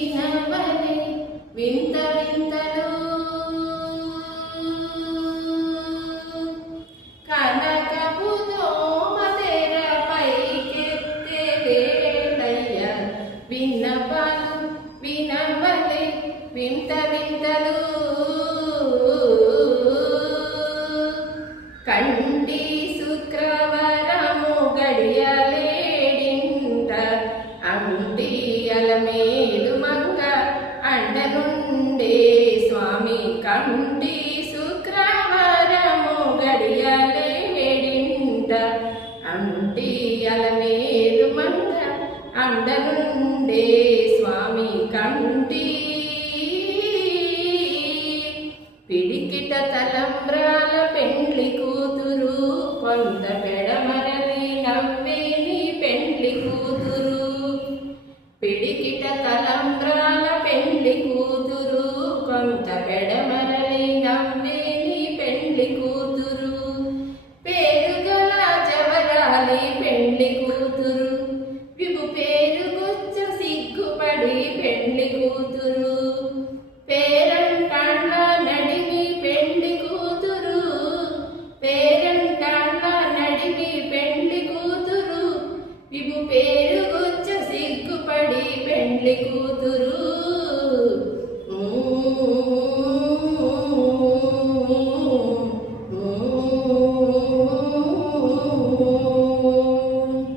వినవలే వింత వింతలు కనకపు దోమ తెరపైకెత్తే వేళయ్య విన్నపాలు వినవలే వింత వింతలు కండి శుక్రవారము గడియలేడింట అండియల మేలు మంగ అండనుండే స్వామి కండి శుక్రవారము గడియలేడింట అండియల మేలు మంగ అండనుండే స్వామి కండి పిడికిట తలంబ్రాల పెండ్లి కూతురు కొంత పెడమరలి నవ్వేని పెండ్లి కూతురు పిడికిట తలంబ్రాల పెండ్లి కూతురు కొంత పెడమరలి